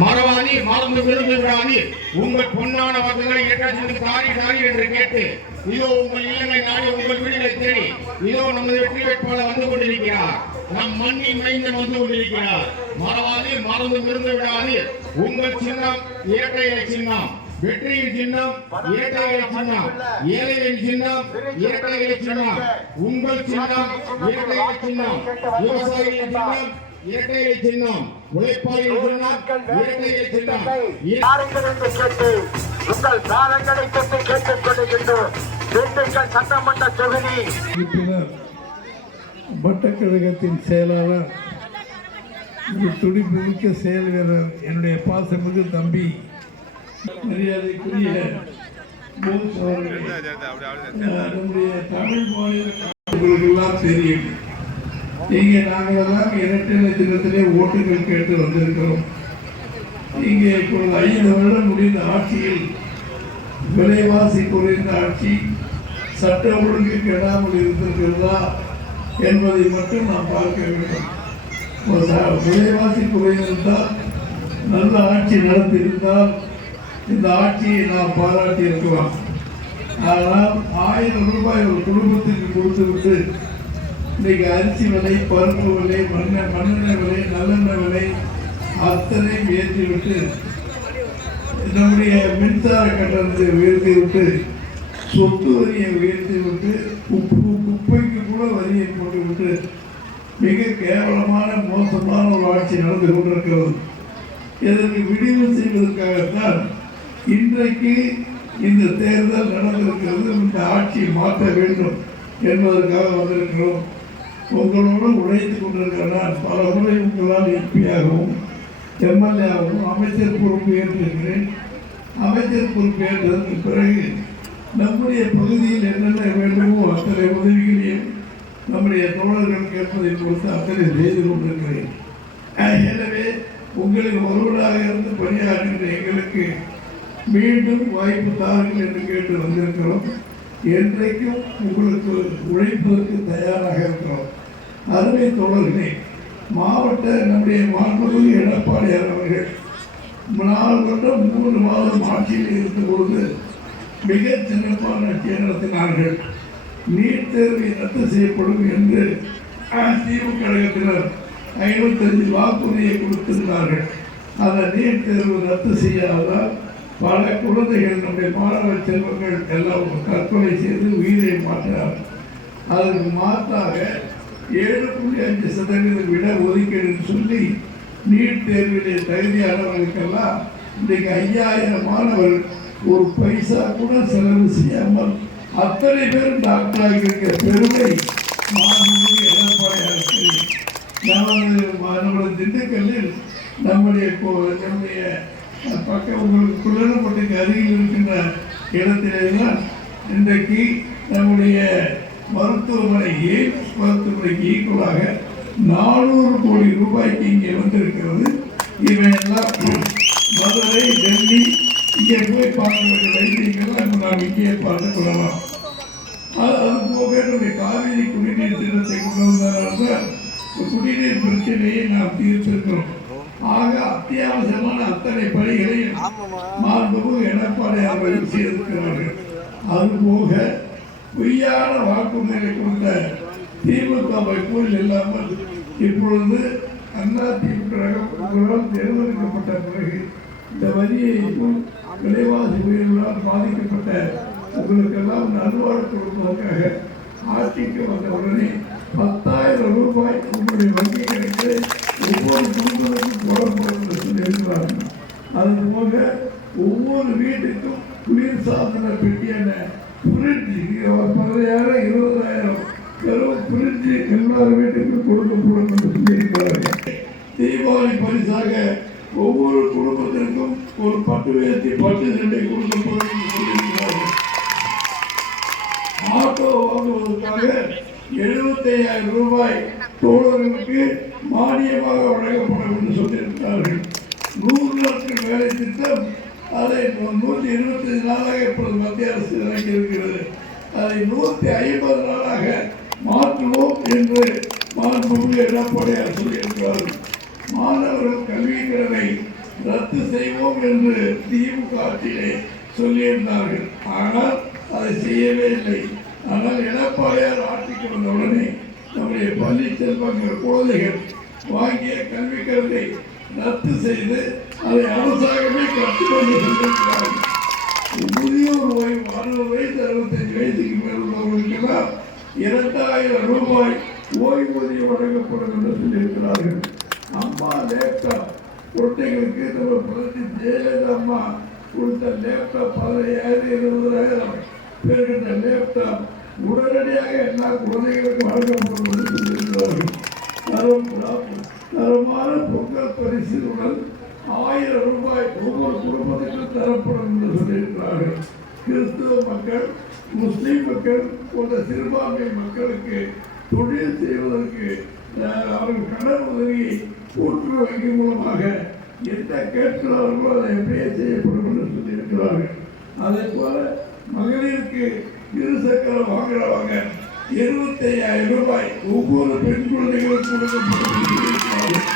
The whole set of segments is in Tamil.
மறவாதி மறந்து விழுந்து விடாது உங்கள் பொன்னான வாக்குகளை ஏற்றாச்சு தாரி தாரி என்று கேட்டு இதோ உங்கள் இல்லங்களை நாடி உங்கள் வீடுகளை தேடி இதோ நமது வெற்றி வேட்பாளர் வந்து கொண்டிருக்கிறார். நம் மண்ணின் மைந்தன் வந்து கொண்டிருக்கிறார். மறவாதி மறந்து விழுந்து விடாது உங்கள் சின்னம் இரட்டை இலை சின்னம், வெற்றியின் சின்னம் இரட்டை இலை சின்னம், ஏழையின் சின்னம் இரட்டை இலை சின்னம், உங்கள் சின்னம் இரட்டை இலை சின்னம், விவசாயிகளின் சின்னம் இரட்டை இலை சின்னம், உழைப்பாளிகள் சின்னம் இரட்டை இலை சின்னம். யாருங்கள் என்று கேட்டு உங்கள் பாதங்களை தொட்டு கேட்டுக் கொண்டிருக்கின்றோம். திண்டுக்கல் சட்டமன்ற தொகுதி வட்டக்கழகத்தின் செயலாளர், துடிப்புமிக்க செயல் வீரர், என்னுடைய பாசமிகு தம்பி, மரியாதைக்குரிய போஸ் அவர்கள், நம்முடைய தமிழ் மாநிலம் தெரியும். இங்கே நாங்களெல்லாம் இரட்டை இலட்சத்திலே ஓட்டுகள் கேட்டு வந்திருக்கிறோம். இங்கே இப்பொழுது 5 வருடம் முடிந்த ஆட்சியில் விலைவாசி குறைந்த ஆட்சி, சட்ட ஒழுங்கு கெடாமல் இருந்திருக்கிறதா என்பதை மட்டும் நாம் பார்க்க வேண்டும். விலைவாசி குறைந்திருந்தால், நல்ல ஆட்சி நடத்தியிருந்தால் இந்த ஆட்சியை நாம் பாராட்டி இருக்கலாம். ஆனால் 1000 ரூபாய் ஒரு குடும்பத்திற்கு கொடுத்துவிட்டு இன்றைக்கு அரிசி விலை, பருப்பு விலை, மண்ணெண்ணெய் விலை, நல்லெண்ணெய் விலை அத்தனையும் ஏற்றிவிட்டு, நம்முடைய மின்சார கட்டணத்தை உயர்த்திவிட்டு, சொத்து வரியை உயர்த்திவிட்டு, குப்பைக்கு கூட வரியை போட்டுவிட்டு மிக கேவலமான மோசமான ஒரு ஆட்சி நடந்து கொண்டிருக்கிறது. இதற்கு விடிவு செய்வதற்காகத்தான் இன்றைக்கு இந்த தேர்தல் நடந்திருக்கிறது. இந்த ஆட்சியை மாற்ற வேண்டும் என்பதற்காக வந்திருக்கிறோம். உங்களோடு உழைத்துக் கொண்டிருக்கிறார். பல முறை உங்களால் எம்பியாகவும் எம்எல்ஏவாகவும் அமைச்சர் பொறுப்பு ஏற்றிருக்கிறேன். அமைச்சர் பொறுப்பு ஏற்றதற்கு பிறகு நம்முடைய பகுதியில் என்னென்ன வேண்டுமோ அத்தனை உதவிகளையும் நம்முடைய தோழர்கள் கேட்பதை பொறுத்து அத்தனை செய்து கொண்டிருக்கிறேன். எனவே உங்களின் ஒருவராக இருந்து பணியாற்றுகின்ற எங்களுக்கு மீண்டும் வாய்ப்பு தாருங்கள் என்று கேட்டு வந்திருக்கிறோம். என்றைக்கும் உங்களுக்கு உழைப்பதற்கு தயாராக இருக்கிறோம். அருமை தோழர்களே, மாவட்ட நம்முடைய மாண்புமிகு எடப்பாடியார் அவர்கள் 4 வருடம் 3 மாதம் ஆட்சியில் இருந்தபொழுது மிக சிறப்பான ஆட்சியை நடத்தினார்கள். நீட் தேர்வை ரத்து செய்யப்படும் என்று திமுக கழகத்தினர் 55 வாக்குறுதியை கொடுத்திருந்தார்கள். அந்த நீட் தேர்வு ரத்து செய்யாததால் பல குழந்தைகள், நம்முடைய மாணவ செல்வங்கள் எல்லாம் தற்கொலை செய்து உயிரை மாற்றார்கள். அதற்கு மாற்றாக 7.5% விட ஒதுக்கீடு சொல்லி நீட் தேர்விலே தகுதியானவர்களுக்கெல்லாம் இன்றைக்கு 5000 மாணவர்கள் ஒரு பைசா கூட செலவு செய்யாமல் அத்தனை பேரும் டாக்டராக இருக்கிற பெருமை மாண்புமிகு எடப்பாடி அரசு. நமது திண்டுக்கல்லில் நம்முடைய பக்கம் உங்களுக்கு குள்ளப்பட்டுக்கு அருகில் இருக்கின்ற இடத்திலேதான் இன்றைக்கு நம்முடைய மருத்துவமனை, எய்ம்ஸ் மருத்துவமனைக்கு ஈக்குவலாக 400 கோடி ரூபாய்க்கு இங்கே வந்திருக்கிறது. இவையெல்லாம் மதுரை, டெல்லி இங்கே போய் பார்க்க வேண்டிய வைத்தியங்கள்லாம் நாம் இங்கே பார்த்து கொள்ளலாம். அது போக நம்முடைய காவிரி குடிநீர் திட்டத்தை கொண்டு வந்தால் குடிநீர் பிரச்சனையை நாம் தீர்த்திருக்கிறோம். ஆக அத்தியாவசியமான அத்தனை பணிகளையும் மாண்புமிகு எடப்பாடி அவர்கள் செய்திருக்கிறார்கள். அதுபோக பொய்யான வாக்குறுதிகளை கொடுத்த திமுகவை போல் இல்லாமல் இப்பொழுது அதிமுக தேர்ந்தெடுக்கப்பட்ட பிறகு இந்த வரியையும் விலைவாசி உயர்வுகளால் பாதிக்கப்பட்ட உங்களுக்கெல்லாம் நல்வாழ்வு கொடுப்பதற்காக ஆட்சிக்கு வந்த உடனே 10,000 ரூபாய் உங்களுடைய வங்கிகளுக்கு ஒவ்வொரு குடும்பத்துக்கும் போடப்படும் என்று சொல்லியிருக்கிறார்கள். அது போக ஒவ்வொரு வீட்டுக்கும் குளிர் சாதன பெட்டியான ஃப்ரிட்ஜ் 10,000 20,000 வெறும் ஃப்ரிட்ஜ் எல்லார் வீட்டுக்கும் கொடுக்கப்படும் என்று சொல்லியிருக்கிறார்கள். தீபாவளி பரிசாக ஒவ்வொரு குடும்பத்திற்கும் ஒரு பட்டு வேட்டி, பட்டு சட்டை கொடுக்கப்படும் என்று சொல்லியிருக்கிறார்கள். ஆட்டோ வாங்குவதற்காக 75,000 ரூபாய் தோழர்களுக்கு மானியமாக வழங்கப்படும் என்று சொல்லியிருக்கிறார்கள். 100 நாட்கள் வேலை திட்டம், அதை 125 நாளாக இப்பொழுது மத்திய அரசு இறங்கியிருக்கிறது. அதை 150 நாளாக மாற்றுவோம் என்று மாண்புமிகு எடப்பாடியார் சொல்லியிருக்கிறார்கள். மாணவர்கள் கல்வி கடனை ரத்து செய்வோம் என்று திமுக ஆட்சியிலே சொல்லியிருந்தார்கள். ஆனால் அதை செய்யவே இல்லை. ஆனால் எடப்பாடியார் ஆட்சிக்கு வந்த உடனே நம்முடைய பள்ளி செல்வங்கள் குழந்தைகள் வாங்கிய கல்விக் கடனை ரத்து செய்து அதை அரசாங்கமே கட்டுக்கொண்டு சென்றிருக்கிறார்கள். முதியோர் ஓய்வு 60 வயது 65 வயதுக்கு மேல் உள்ளவர்களுக்கெல்லாம் 2000 ரூபாய் ஓய்வூதியம் வழங்கப்படும் என்று சொல்லியிருக்கிறார்கள். அம்மா லேப்டாப் குழந்தைகளுக்கு நம்ம பிரதி ஜெயலலிதா அம்மா கொடுத்த லேப்டாப் 15,000 20,000 பேருக்கிட்ட லேப்டாப் உடனடியாக எல்லா குழந்தைகளுக்கும் வழங்கப்படும் என்று சொல்லியிருக்கிறார்கள். தரமான பொங்கல் பரிசுடன் 1000 ரூபாய் ஒவ்வொரு குடும்பத்துக்கும் தரப்படும் என்று சொல்லியிருக்கிறார்கள். கிறிஸ்துவ மக்கள், முஸ்லீம் மக்கள் போன்ற சிறுபான்மை மக்களுக்கு தொழில் செய்வதற்கு அவர்கள் கடன் உதவியை கூட்டுறவு வங்கி மூலமாக எந்த கேட்கிறார்களோ அதை எப்படியே செய்யப்படும் என்று சொல்லியிருக்கிறார்கள். அதே போல மகளிருக்கு இருசக்கர வாங்குறவங்க 75,000 ரூபாய் ஒவ்வொரு பெண் குழந்தைகளுக்கும் கொடுக்கப்பட்டிருக்கிறார்கள்.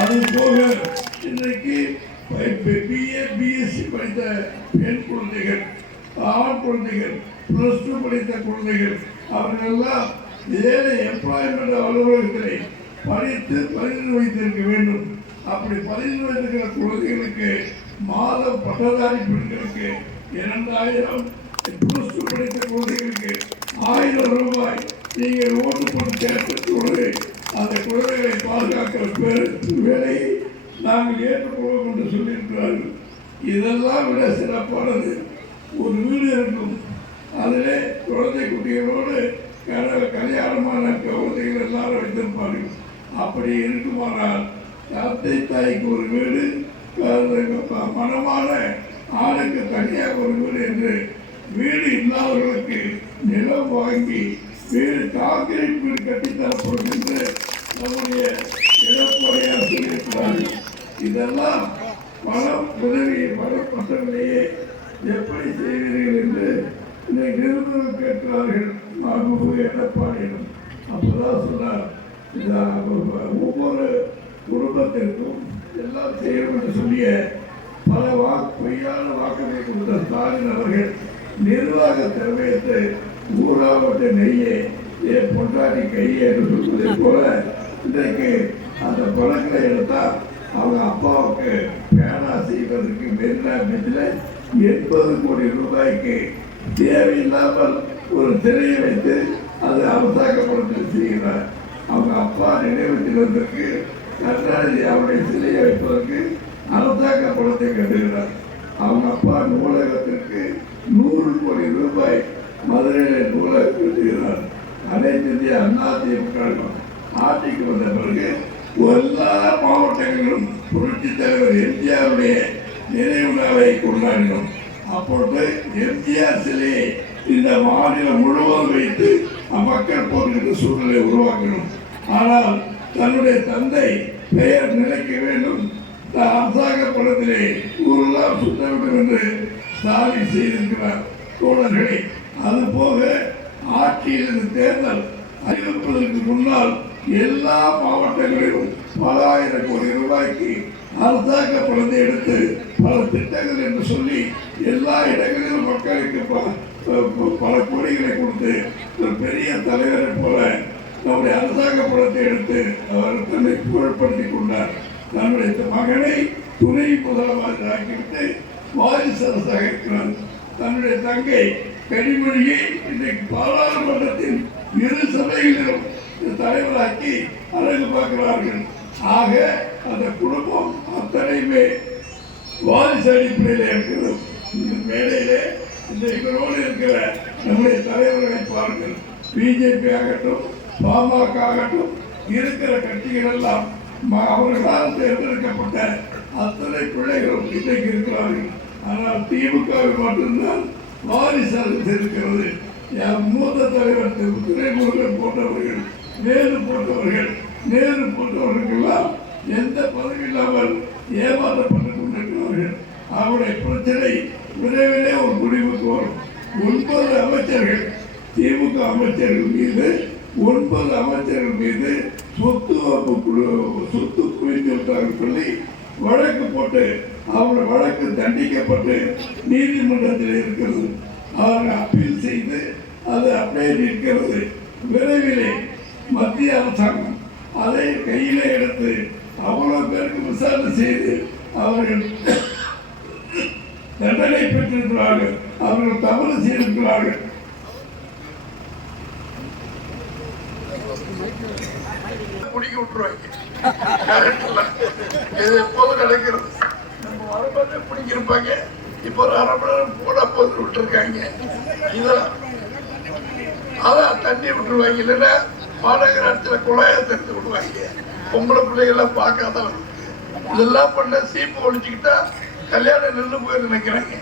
அது போக இன்றைக்கு பிஏ பிஎஸ்சி படித்த பெண் குழந்தைகள், ஆண் குழந்தைகள், +2 படித்த குழந்தைகள் அவர்களெல்லாம் ஏழை எம்ப்ளாய்மெண்ட் அலுவலகத்திலே படித்து பதிவு வைத்திருக்க வேண்டும். அப்படி பதிவு வைத்திருக்கிற குழந்தைகளுக்கு மாதம் பட்டதாரி பெண்களுக்கு 2,000, +2 படித்த குழந்தைகளுக்கு 1000 ரூபாய் நீங்கள் ஓட்டு போட்டு சேர்த்து அந்த குழந்தைகளை பாதுகாக்கிற வேலையை நாங்கள் ஏற்றுக்கொள்வோம் என்று சொல்லியிருக்கிறார்கள். இதெல்லாம் விட சிறப்பானது ஒரு வீடு இருக்கும். அதிலே குழந்தை குட்டிகளோடு கல்யாணமான குழந்தைகள் எல்லாரும் வைத்திருப்பார்கள். அப்படி இருக்குமானால் அத்தை தாய்க்கு ஒரு வீடு, மனமான ஆணுக்கு தனியாக ஒரு வீடு என்று வீடு இல்லாதவர்களுக்கு நிலம் வாங்கி வீடு காங்கிரீட் வீடு கட்டித்தரப்படும் என்று நம்முடைய எடப்பாடியார் சொல்லியிருக்கிறார்கள். இதெல்லாம் பணம் உதவி பணப்பட்டங்களையே எப்படி செய்வீர்கள் என்று நிருபர்கள் கேட்கிறார்கள். எடப்பாடியிடம் அப்பதான் சொன்னார், ஒவ்வொரு குடும்பத்திற்கும் எல்லாம் செய்யும் என்று சொல்லிய பல பொய்யான வாக்குகளை கொடுத்த ஸ்டாலின் அவர்கள் நிர்வாக திறமையத்தை ஊராவட்ட நெய்யே பொண்டாடி கையே என்று சொல்வதை போல இன்றைக்கு அந்த பணங்களை எடுத்தால் அவங்க அப்பாவுக்கு பேனா செய்வதற்கு மெரினா பீச்சில் 80 கோடி ரூபாய்க்கு தேவையில்லாமல் ஒரு திரையை வைத்து அது அரசாங்கப்படுத்தி செய்கிறார். அவங்க அப்பா நினைவு தினத்திற்கு கருணாநிதி அவருடைய சிலையை வைப்பதற்கு அரசாங்க பணத்தை கட்டுகிறார். அவங்க அப்பா நூலகத்திற்கு 100 கோடி ரூபாய் மதுரையில் நூலகம் கட்டுகிறார். அனைத்து இந்திய அண்ணா திமுக ஆட்சிக்கு வந்த பிறகு எல்லா மாவட்டங்களிலும் புரட்சி தலைவர் எம்ஜிஆருடைய நினைவு நாளை கொண்டாடினோம். அப்பொழுது எம்ஜிஆர் சிலையை இந்த மாநிலம் முழுவதும் வைத்து மக்கள் போகின்ற சூழ்நிலை உருவாக்கணும். ஆனால் தன்னுடைய தந்தை பெயர் நிலைக்க வேண்டும், அரசாங்க பணத்திலே ஊரெல்லாம் சுத்த வேண்டும் என்று ஸ்டாலின் செய்திருக்கிறார். தோழர்களே, அதுபோக ஆட்சியிலிருந்து தேர்தல் அறிவிப்பதற்கு முன்னால் எல்லா மாவட்டங்களிலும் பல ஆயிரம் கோடி ரூபாய்க்கு அரசாங்க பணத்தை எடுத்து பல திட்டங்கள் என்று சொல்லி எல்லா இடங்களிலும் மக்களுக்கு பல கோடிகளை கொடுத்து ஒரு பெரிய தலைவரை போல நம்முடைய அரசாங்க பணத்தை எடுத்து அவர் தன்னை புகழ்படுத்திக் கொண்டார். தன்னுடைய மகனை துணை முதலமைச்சர் ஆக்கிவிட்டு வாரிசு அரசாக இருக்கிறார். தன்னுடைய தங்கை கனிமொழியை இன்றைக்கு பாராளுமன்றத்தின் 2 சபைகளிலும் தலைவராக்கி அழகு பார்க்கிறார்கள். ஆக அந்த குடும்பம் அத்தனையுமே வாரிசு அடிப்படையில் இருக்கிறது. இந்த மேடையிலே இந்த எங்களோடு இருக்கிற நம்முடைய தலைவர்களை பாருங்கள். பிஜேபி ஆகட்டும், பாமக ஆகட்டும், இருக்கிற கட்சிகள் எல்லாம் அவர்களால் தேர்ந்தெடுக்கப்பட்ட அத்தனை பிள்ளைகளும் இன்றைக்கு இருக்கிறார்கள். ஆனால் திமுகவில் மட்டும்தான் வாரிசு அரசு இருக்கிறது. மூத்த தலைவர் துரைமுருகன் போன்றவர்கள், நேரு போன்றவர்களுக்கெல்லாம் எந்த பதவி இல்லாமல் ஏமாற்றப்பட்டுக் கொண்டிருக்கிறார்கள். அவருடைய பிரச்சனை விரைவிலே ஒரு முடிவுக்கு வரும். 9 அமைச்சர்கள், திமுக அமைச்சர்கள் மீது 9 அமைச்சர்கள் மீது சொத்து குவிந்து விட்டார்கள் சொல்லி வழக்கு போட்டு அவர் வழக்கு தண்டிக்கப்பட்டு நீதிமன்றத்தில் இருக்கிறது. அவர் அப்பீல் செய்து அது அப்படியே நிற்கிறது. விரைவிலே மத்திய அரசாங்கம் அதை கையிலே எடுத்து அவ்வளவு பேருக்கு விசாரணை செய்து அவர்கள் தண்டனை பெற்றிருக்கிறார்கள். அவர்கள் தவறு செய்திருக்கிறார்கள். முடிக்க விட்டுருவாங்க. இது எப்போதும் நடக்கிறது. நம்ம வரும்போது பிடிக்கிருப்பாங்க. இப்போ ஒரு அரை மணி நேரம் போட போது விட்டுருக்காங்க. அதான் தண்ணி விட்டுருவாங்க. இல்லைன்னா மாநகராட்சியில் குழாயை திறந்து விடுவாங்க. பொம்பளை பிள்ளைகள்லாம் பார்க்காதான் இதெல்லாம் பண்ண சீப்பு ஒழிச்சுக்கிட்டா கல்யாணம் நின்று போய் நினைக்கிறாங்க.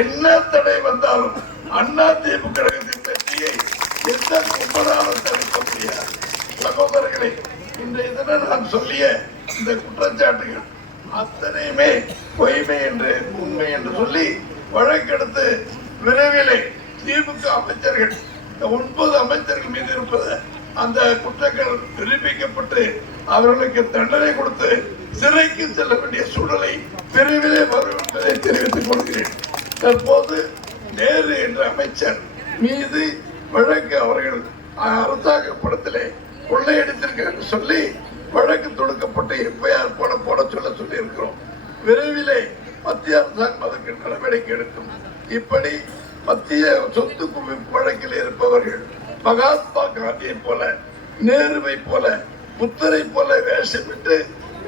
என்ன தடை வந்தாலும் அண்ணா திமுக கழகத்தின் வெற்றியை எந்த கும்பலாலும் தடுக்க முடியாது. சகோதரர்களை, இன்றைய தினம் நான் சொல்லிய இந்த குற்றச்சாட்டுகள் அத்தனையுமே பொய்மை என்று உண்மை என்று சொல்லி வழக்கெடுத்து விரைவிலே திமுக அமைச்சர்கள் 9 அமைச்சர்கள் மீது இருப்பது அந்த குற்றங்கள் நிரூபிக்கப்பட்டு அவர்களுக்கு தண்டனை கொடுத்து சிறைக்கு செல்ல வேண்டிய சூழலை விரைவிலே வரும் என்பதை தெரிவித்துக் கொள்கிறேன். தற்போது நேரு என்ற அமைச்சர் மீது வழக்கு அவர்கள் அரசாங்க படத்திலே கொள்ளையடித்திருக்க சொல்லி வழக்கு தொடுக்கப்பட்டு எஃப்ஐஆர் போட சொல்லி இருக்கிறோம். விரைவிலே மத்திய அரசாங்கம் அதற்கு நடவடிக்கை எடுக்கும். இப்படி மத்திய சொத்து குவிப்பு வழக்கில் இருப்பவர்கள் மகாத்மா காந்தியை போல, நேருவை போல, புத்தரை போல வேஷமிட்டு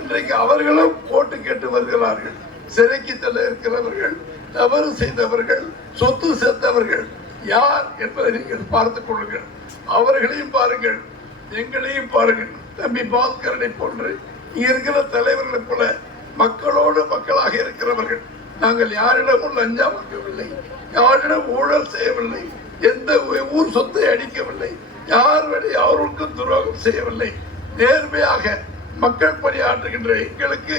இன்றைக்கு அவர்களும் ஓட்டு கேட்டு வருகிறார்கள். சிறைக்கு செல்ல இருக்கிறவர்கள், தவறு செய்தவர்கள், சொத்து சேர்த்தவர்கள் யார் என்பதை நீங்கள் பார்த்துக் கொள்ளுங்கள். அவர்களையும் பாருங்கள், எங்களையும் பாருங்கள். தம்பி பாஸ்கரனை போன்று இங்க இருக்கிற தலைவர்களை போல மக்களோடு மக்களாக இருக்கிறவர்கள். நாங்கள் யாரிடமும் லஞ்சம் வாங்கவில்லை, யாரிடம் ஊழல் செய்யவில்லை, எந்த ஊர் சொத்தை அடிக்கவில்லை, யாருக்கும் துரோகம் செய்யவில்லை. நேர்மையாக மக்கள் பணியாற்றுகின்ற எங்களுக்கு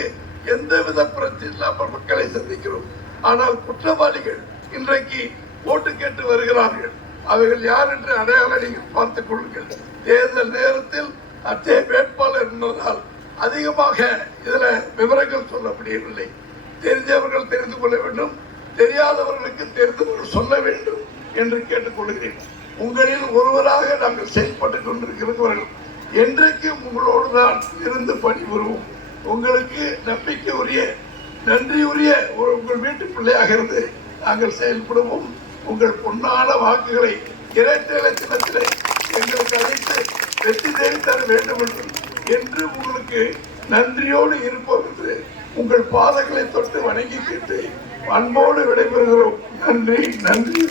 எந்தவித பிரச்சனை இல்லாமல் மக்களை சந்திக்கிறோம். ஆனால் குற்றவாளிகள் இன்றைக்கு ஓட்டு கேட்டு வருகிறார்கள். அவைகள் யார் என்று அடையாளம் நீங்கள் பார்த்துக் கொள்ளுங்கள். தேர்தல் நேரத்தில் அத்தகைய வேட்பாளர் இருந்ததால் அதிகமாக இதுல விவரங்கள் சொல்ல முடியவில்லை. தெரிஞ்சவர்கள் தெரிந்து கொள்ள வேண்டும், தெரியாதவர்களுக்கு தெரிந்து சொல்ல வேண்டும் என்று கேட்டுக்கொள்கிறேன். உங்களில் ஒருவராக நாங்கள் செயல்பட்டுக் கொண்டிருக்கிறவர்கள் என்றைக்கும் உங்களோடு தான் இருந்து பணிபுரிவோம். உங்களுக்கு நம்பிக்கை உரிய, நன்றியுரிய உங்கள் வீட்டு பிள்ளையாக இருந்து நாங்கள் செயல்படுவோம். உங்கள் பொன்னான வாக்குகளை இரட்டை சின்னத்திலே எங்களுக்கு அழைத்து வெற்றி தேடி தர வேண்டும் என்று உங்களுக்கு நன்றியோடு இருப்போம் என்று உங்கள் பாதங்களை தொட்டு வணங்கி கேட்டு அன்போடு விடைபெறுகிறோம். நன்றி.